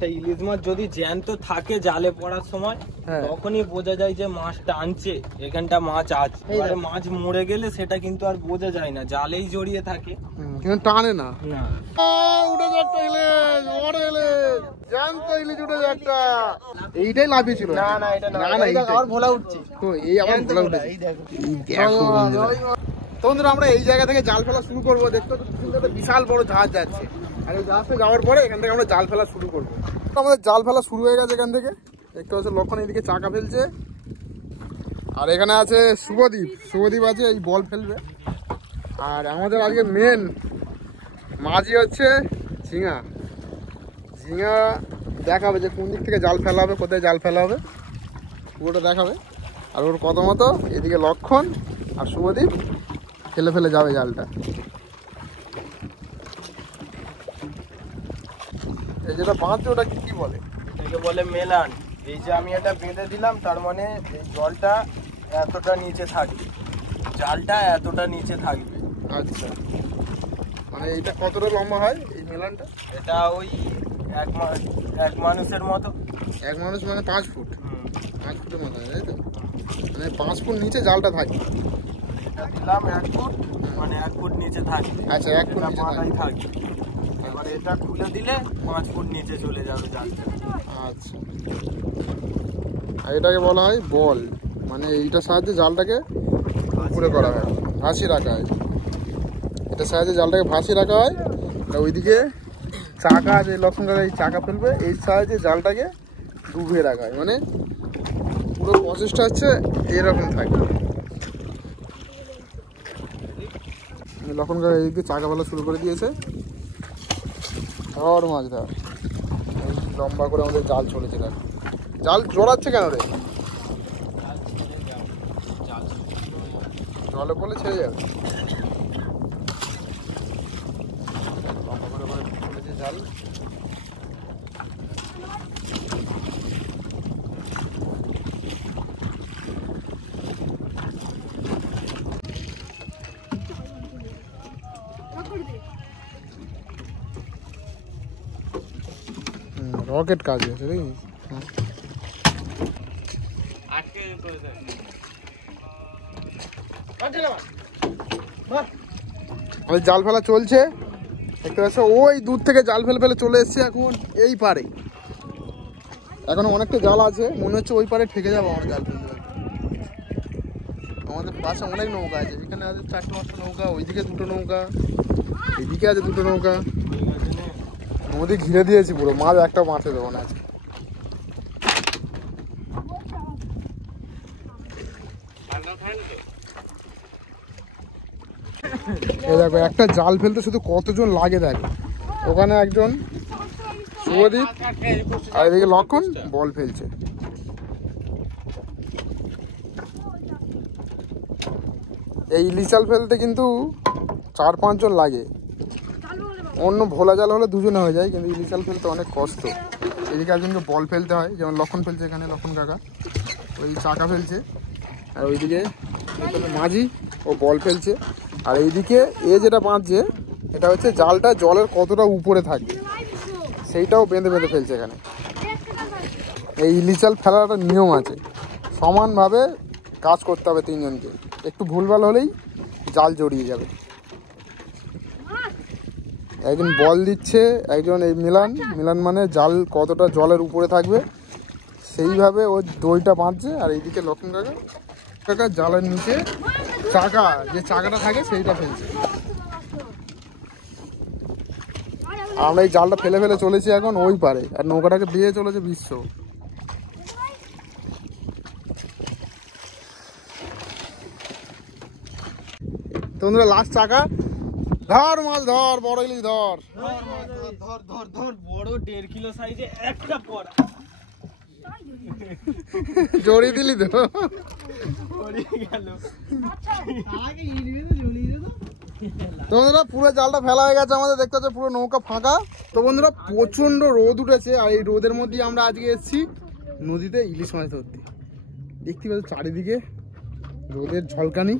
একটা ইলিশ মাছ যদি জ্যান্ত থাকে জালে পড়ার সময় তখনই বোঝা যায় যে মাছ টানছে, এখানটা মাছ আছে। এবারে মাছ মরে গেলে সেটা কিন্তু আর বোঝা যায় না, জালেই জড়িয়ে থাকে, কিন্তু টানে না। না উঠে যাচ্ছে ইলিশ, বড় ইলিশ, জ্যান্ত ইলিশ উঠে যাচ্ছে। এইটাই লাভি ছিল। না না এটা না, এইটা আবার ভোলা উঠছে। তো এই আবার ভোলা উঠেছে। এই দেখো তো বন্ধুরা আমরা এই জায়গা থেকে জাল ফেলা শুরু করবো। দেখতে তো বিশাল বড় জাহাজ যাচ্ছে, আর এই জাহাজে যাওয়ার পরে এখান থেকে আমরা জাল ফেলা শুরু করবো। আমাদের জাল ফেলা শুরু হয়ে গেছে এখান থেকে। দেখতে পাচ্ছ লক্ষণ এইদিকে চাকা ফেলছে, আর এখানে আছে শুভদীপ। শুভদীপ আছে, এই বল ফেলবে। আর আমাদের আজকে মেন মাঝি হচ্ছে ঝিঙা। ঝিঙা দেখাবে যে কোন দিক থেকে জাল ফেলা হবে, কোথায় জাল ফেলা হবে, পুরোটা দেখাবে। আর ওর কত মতো এদিকে লক্ষণ আর শুভদীপ ফেলে ফেলে যাবে জালটা। এই যেটা বাঁধছে ওটা কি বলে? এটাকে বলে মেলান। এই যে আমি এটা বেঁধে দিলাম, তার মানে এই জলটা এতটা নিচে থাকবে, জালটা এতটা নিচে থাকবে। আচ্ছা, মানে এইটা কতটা লম্বা হয় এই মেলানটা? এটা ওই এক মানুষের মতো। এক মানুষ মানে 5 ফুট? 5 ফুটের মতো, তাই তো? মানে 5 ফুট নিচে জালটা থাকে। এটা দিলাম 1 ফুট, মানে 1 ফুট নিচে থাকবে। আচ্ছা, 1 ফুট নিচে থাকবে। এবার এটা খুলে দিলে 5 ফুট নিচে চলে যাবে জালটা। আচ্ছা, আর এটাকে বলা হয় বল, মানে এইটার সাহায্যে জালটাকে উপরে করা হয়, ভাসিয়ে রাখা হয়। এটার সাহায্যে জালটাকে ভাসিয়ে রাখা হয়। ওইদিকে চাকা আছে, লক্ষণ কাকা এই চাকা ফেলবে, এই সাহায্যে জালটাকে ডুবিয়ে রাখা হয়। মানে পুরো প্রসেসটা হচ্ছে এরকম থাকে। লক্ষণ কাকা এইদিকে চাকা ফেলা শুরু করে দিয়েছে। ধর মাছ ধর, লম্বা করে আমাদের জাল চলেছে। জাল জড়াচ্ছে কেন রে? জলে পড়লে ছেড়ে যাবে। লম্বা করে চলেছে জাল। রকেট কাজ আছে দেখি। জাল ফেলা চলছে, দেখতে পাচ্ছ। ওই দূর থেকে জাল ফেলে ফেলে চলে এসছে এখন এই পারে। এখনো অনেকটা জাল আছে, মনে হচ্ছে ওই পারে ঠেকে যাবো আমরা জাল ফেলতে। আমাদের পাশে অনেক নৌকা আছে, এখানে আছে 4-5টা নৌকা, ওইদিকে 2টো নৌকা, এদিকে আছে 2টো নৌকা। নদী ঘিরে দিয়েছি পুরো, মাছ একটা মাছে দেবো না আজকে। এই দেখো একটা জাল ফেলতে শুধু কতজন লাগে দেখো। ওখানে একজন শুভদীপ, আর এদিকে লক্ষণ বল ফেলছে। এই ইলিশ জাল ফেলতে কিন্তু 4-5 জন লাগে। অন্য ভোলা জাল হলে 2 জনে হয়ে যায়, কিন্তু ইলিশ জাল ফেলতে অনেক কষ্ট। এদিকে একজনকে বল ফেলতে হয়, যেমন লক্ষণ ফেলছে এখানে, লক্ষণ কাকা ওই চাকা ফেলছে। আর ওইদিকে মাঝি ও বল ফেলছে। আর এইদিকে যেটা বাঁধছে এটা হচ্ছে জালটা জলের কতটা উপরে থাকবে সেইটাও বেঁধে বেঁধে ফেলছে এখানে। এই ইলিশ জাল ফেলার একটা নিয়ম আছে, সমানভাবে কাজ করতে হবে 3 জনকে। একটু ভুলভাল হলেই জাল জড়িয়ে যাবে। একজন বল দিচ্ছে, একজন এই মিলান মানে জাল কতটা জলের উপরে থাকবে সেইভাবে ওই দড়িটা বাঁধছে। আর এইদিকে লক্ষণ কাকা জালের নিচে চাকা, যে চাকাটা থাকে সেইটা ফেলছে। আমরা এই জালটা ফেলে ফেলে চলেছি এখন ওই পারে, আর নৌকাটাকে দিয়ে চলেছে বিশ্ব। তোমরা লাস্ট চাকা ধর মাছ ধর, বড় ইলিশ ধর, বড় 1.5 কিলো সাইজে একটা পড়া জড়িয়ে দিলি তো। তো বন্ধুরা পুরো জালটা ফেলা হয়ে গেছে আমাদের, দেখতে পাচ্ছ পুরো নৌকা ফাঁকা। তো বন্ধুরা প্রচন্ড রোদ উঠেছে, আর এই রোদের মধ্যে আমরা আজকে এসেছি নদীতে ইলিশ মাছ ধরতে। দেখতে পাচ্ছ চারিদিকে রোদের ঝলকানি,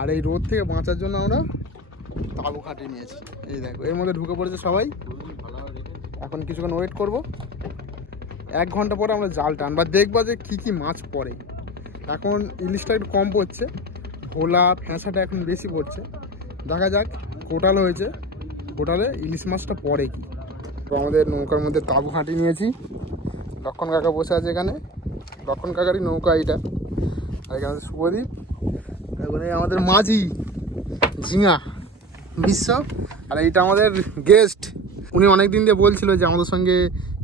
আর এই রোদ থেকে বাঁচার জন্য আমরা তালু খাটিয়ে নিয়েছি। এই দেখো এর মধ্যে ঢুকে পড়েছে সবাই। এখন কিছুক্ষণ ওয়েট করব, 1 ঘন্টা পরে আমরা জাল টানবা, দেখবা যে কী কী মাছ পড়ে। এখন ইলিশটা একটু কম পড়ছে, ভোলা ফ্যাঁসাটা এখন বেশি পড়ছে। দেখা যাক, কোটাল হয়েছে, কোটালে ইলিশ মাছটা পড়ে কি। তো আমাদের নৌকার মধ্যে তাবু হাঁটি নিয়েছি, লক্ষণ কাকা বসে আছে এখানে, লক্ষণ কাকারই নৌকা এইটা। আর এখানে শুভদীপ, এখানে আমাদের মাঝি ঝিঙা বিশ্ব, আর এইটা আমাদের গেস্ট। উনি অনেক দিন দিয়ে বলছিল যে আমাদের সঙ্গে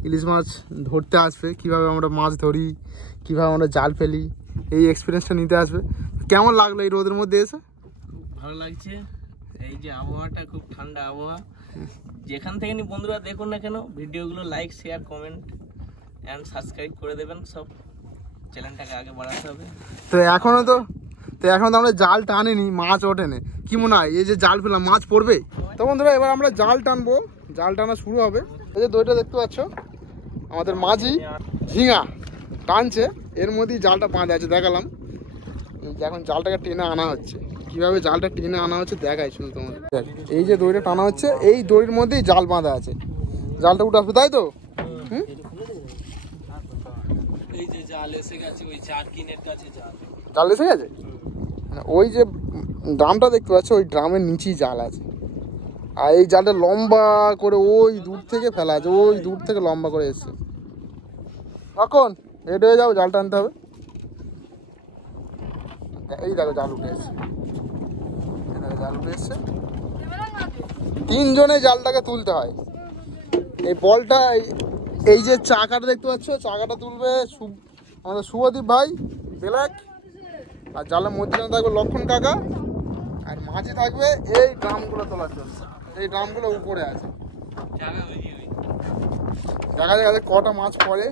ইলিশ মাছ ধরতে আসবে, কিভাবে আমরা মাছ ধরি, কিভাবে আমরা জাল ফেলি, এই এক্সপিরিয়েন্সটা নিতে আসবে। কেমন লাগলো এই রোদের মধ্যে এসে? ভালো লাগছে, এই যে আবহাওয়াটা খুব ঠান্ডা আবহাওয়া। যেখান থেকে বন্ধুরা দেখুন না কেন, ভিডিওগুলো like share comment and subscribe করে দেবেন, সব চ্যানেলটাকে আগে বাড়াতে হবে। তো এখনো তো আমরা জাল টানিনি, মাছ ওঠেনি, কি মনে হয় এই যে জাল ফেলা মাছ পড়বে? তো বন্ধুরা এবার আমরা জাল টানবো, জাল টানা শুরু হবে। এই যে দইটা দেখতে পাচ্ছ, আমাদের মাঝি ঝিঙা টানছে, এর মধ্যেই জালটা বাঁধা আছে, দেখালাম। এই যে এখন জালটাকে টেনে আনা হচ্ছে, কিভাবে জালটা টেনে আনা হচ্ছে দেখাই শুধু তোমাদের। এই যে দড়িটা টানা হচ্ছে, এই দড়ির মধ্যেই জাল বাঁধা আছে, জালটা উঠে আসবে, তাই তো? এই যে জাল এসে গেছে, ওই চারকিনের কাছে জাল এসে গেছে, ওই যে ড্রামটা দেখতে পাচ্ছ, ওই ড্রামের নিচেই জাল আছে। আর এই জালটা লম্বা করে ওই দূর থেকে ফেলা আছে, ওই দূর থেকে লম্বা করে এসছে। এখন রেডি হয়ে যাও, জাল টানতে হবে। এই দেখো জাল উঠে এসছে, জাল উঠে এসছে। 3 জনে জালটাকে তুলতে হয়। এই বলটা, এই যে চাকাটা দেখতে পাচ্ছ, চাকাটা তুলবে আমাদের শুভদীপ ভাই ব্ল্যাক, আর জালের মধ্যখানে থাকবে লক্ষণ কাকা, আর মাঝে থাকবে এই ড্রামগুলো তোলার জন্য। এই ড্রামগুলো উপরে আছে, দেখা যাক কটা মাছ পড়ে।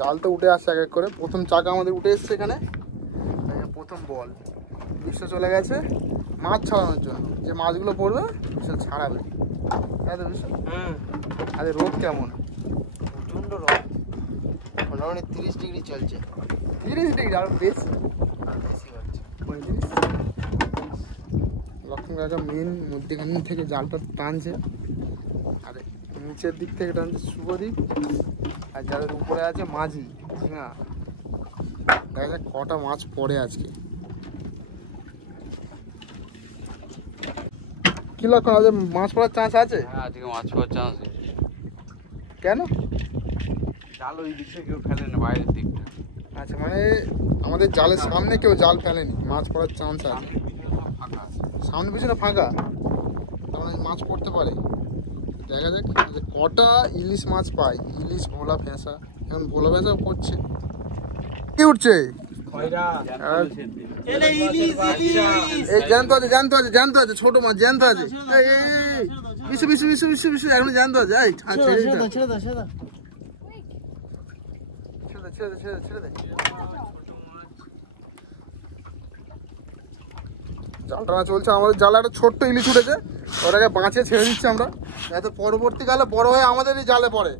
জাল তো উঠে আসছে এক এক করে। প্রথম চাকা আমাদের উঠে এসছে এখানে, প্রথম বল বিশ্ব চলে গেছে মাছ ছাড়ানোর জন্য, যে মাছগুলো পড়বে বিশ্ব ছাড়াবে, তাই তো বিশ্ব? আরে রোদ কেমন? প্রচণ্ড রোদ, মোটামুটি 30 ডিগ্রি চলছে। 30 ডিগ্রি আর বেশি, আর বেশি হচ্ছে 35। লক্ষণ কাকা মেন মধ্যখান থেকে জালটা টানছে, আর নিচের দিক থেকে টানছে শুভদীপ, আর যাদের উপরে আছে মাঝি ঝিঙা। দেখা যাক কটা মাছ পড়ে আজকে। কি লক্ষণ, আজ মাছ পড়ার চান্স আছে? হ্যাঁ, আজকে মাছ পড়ার চান্স আছে। কেন? জাল ওই দিক থেকে কেউ ফেলে না, বাইরের দিকটা। আচ্ছা, মানে আমাদের জালের সামনে কেউ জাল ফেলেনি, মাছ পড়ার চান্স আছে। সামনে পিছনে ফাঁকা, তার মানে মাছ পড়তে পারে। দেখা যাক কটা ইলিশ মাছ পাই, ইলিশ ভোলা ফেঁসা। এখন ভোলা ফেঁসা পড়ছে, কি উঠছে? এই জ্যান্ত আছে, জ্যান্ত আছে, জ্যান্ত আছে, ছোট মাছ জ্যান্ত আছে। বিশ্ব বিশ্ব বিশ্ব বিশ্ব বিশ্ব এখন জ্যান্ত আছে। ছেড়ে দে, জাল টানা চলছে। আমাদের জালে একটা ছোট্ট ইলিশ উঠেছে, ওটাকে বাঁচিয়ে ছেড়ে দিচ্ছি আমরা, যাতে পরবর্তীকালে বড় হয়ে আমাদেরই জালে পড়ে।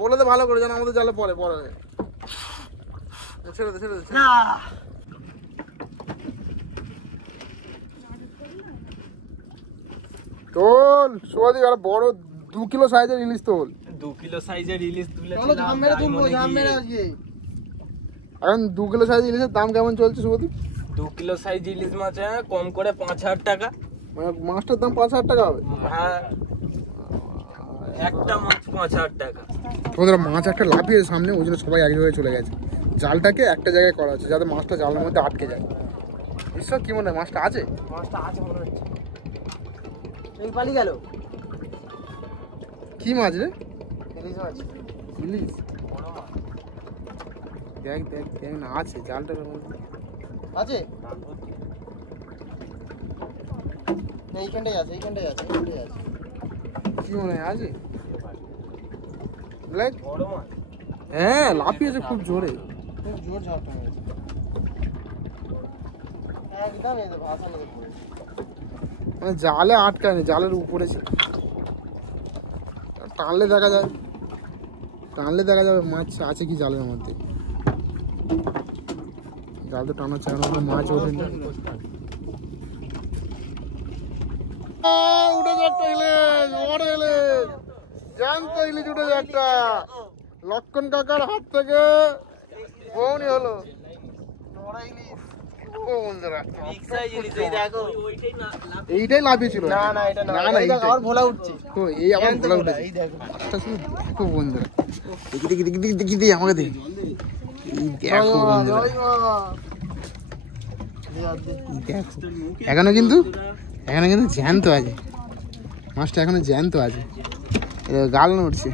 বলে দে ভালো করে, যেন আমাদের জালে পড়ে বড় হয়ে। ছেড়ে দে, ছেড়ে দে। তোল শুভদীপ, একটা বড় 2 কিলো সাইজের ইলিশ তোল। 2 কিলো সাইজের ইলিশ এখন 2 কিলো সাইজের ইলিশের দাম কেমন চলছে শুভদীপ? 2 কিলো সাইজ ইলিশ মাছ কম করে 5000 টাকা। মানে মাছটার দাম 5000 টাকা হবে? হ্যাঁ, একটা মাছ 5000 টাকা। তোমাদের মাছ একটা লাফিয়েছে সামনে, ওই জন্য সবাই এক জায়গায় চলে গেছে। জালটাকে একটা জায়গায় করা হচ্ছে যাতে মাছটা জালের মধ্যে আটকে যায়। ঈশ্বর, কি মনে হয় মাছটা আছে? মাছটা আছে মনে হচ্ছে, এই পালি গেল। কি মাছ রে? ইলিশ মাছ, ইলিশ। দেখ দেখ দেখ না, আছে জালটার মধ্যে আছে। এইখানটাই আছে, এইখানটাই আছে। কি মনে হয় আছে? ব্ল্যাক? বড় মাছ। হ্যাঁ, লাফিয়েছে খুব জোরে। খুব জোর ঝাপটা মেরেছে একদম, এই যে ভাষা নিয়ে পড়েছে। মানে জালে আটকায়নি, জালের উপরে ছিল। টানলে দেখা যায়, যাবে মাছ আছে কি জালের মধ্যে। জাল তো টানা চায় না, মাছ ওঠে না। উঠে একটা ইলিশ, বড় ইলিশ, জ্যান্ত ইলিশ উঠেছে একটা। লক্ষণ কাকার হাত থেকে বউনি হলো। ও বন্ধুরা, এইটাই লাফিয়েছিল। না না, এটা না, না, এইটা আবার ভোলা উঠছে। ও, এই আবার ভোলা উঠেছে। এই দেখো, আচ্ছা শুধু দেখো বন্ধুরা, দেখি দেখি দেখি দেখি দেখি দেখি আমাকে দেখি। এই দেখো বন্ধুরা, এখনো কিন্তু জ্যান্ত আছে মাছটা, এখনো জ্যান্ত আছে। গাল নড়ছে।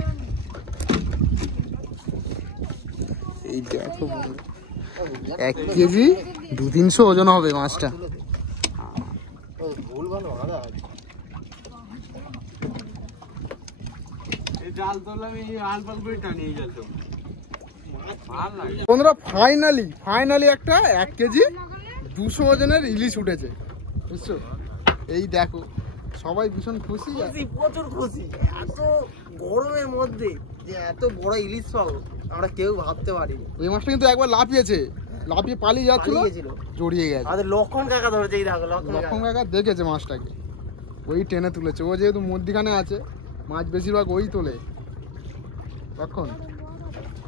এই দেখো 1 কেজি 200-300 ওজন হবে মাছটা। বন্ধুরা ফাইনালি একটা 1 কেজি 200 ওজনের ইলিশ উঠেছে, বুঝছো? এই দেখো, সবাই ভীষণ খুশি, প্রচুর খুশি। এত গরমের মধ্যে যে এত বড় ইলিশ পাবো আমরা কেউ ভাবতে পারিনি। ওই মাছটা কিন্তু একবার লাফিয়ে পালিয়ে যাচ্ছিল, জড়িয়ে গেছে। আমাদের লক্ষণ কাকা ধরেছে, এই দেখো লক্ষণ কাকা দেখেছে মাছটাকে, ওই টেনে তুলেছে। ও যেহেতু মধ্যিখানে আছে, মাছ বেশিরভাগ ওই তোলে। লক্ষণ,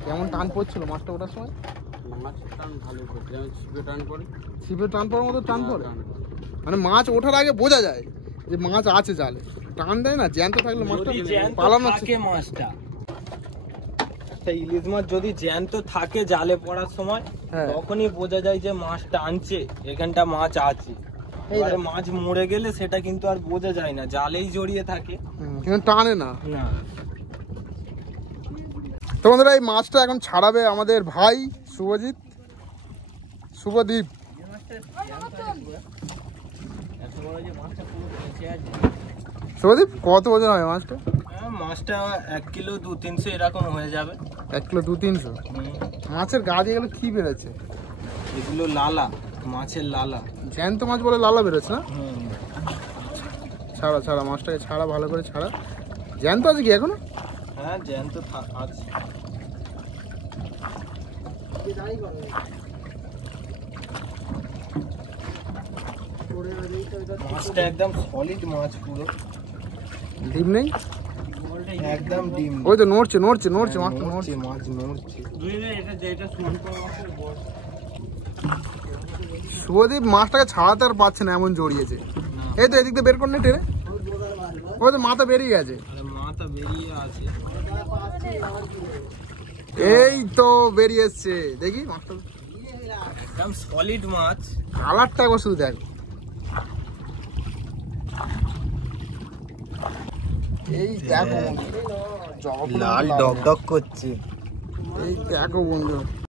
কেমন টান পড়ছিল মাছটা ওঠার সময়? ছিপে টান পড়ার মতো টান পড়ে, মানে মাছ ওঠার আগে বোঝা যায় যে মাছ আছে জালে। টান দেয় না, জ্যান্ত থাকলে মাছটা পালানো থাকে। মাছটা একটা ইলিশ মাছ যদি জ্যান্ত থাকে জালে পড়ার সময়, তখনই বোঝা যায় যে মাছ টানছে, এখানটা মাছ আছে। এবারে মাছ মরে গেলে সেটা কিন্তু আর বোঝা যায় না, জালেই জড়িয়ে থাকে, টানে না। তো বন্ধুরা, এই মাছটা এখন ছাড়াবে আমাদের ভাই শুভদীপ। শুভদীপ, কত ওজন হয় মাছটা? মাছটা 1 কিলো 200-300 এরকম হয়ে যাবে। 1 কিলো 200-300। মাছের গা দিয়ে গেলে কি বেরোচ্ছে? এগুলো লালা, মাছের লালা। জ্যান্ত মাছ বলে লালা বেরোচ্ছে না? ছাড়া মাছটাকে ছাড়া, ভালো করে ছাড়া। জ্যান্ত আছে কি এখনো? হ্যাঁ, জ্যান্ত আছে। মাছটা একদম সলিড মাছ, পুরো ডিম নেই একদম ডিম। ওই তো নড়ছে মাছটা, নড়ছে। মাছ নড়ছে। শুভদীপ মাছটাকে ছাড়াতে আর পারছে না, এমন জড়িয়েছে। এই তো এদিক দিয়ে বের করলে টেনে, ওই তো মাথা বেরিয়ে গেছে। মাথা বেরিয়ে আছে, এই তো বেরিয়ে এসছে। দেখি মাছটা, একদম সলিড মাছ। কালারটা একবার শুধু দেখ। এই দেখো, লাল ডক ডক করছে। এই দেখো বন্ধু।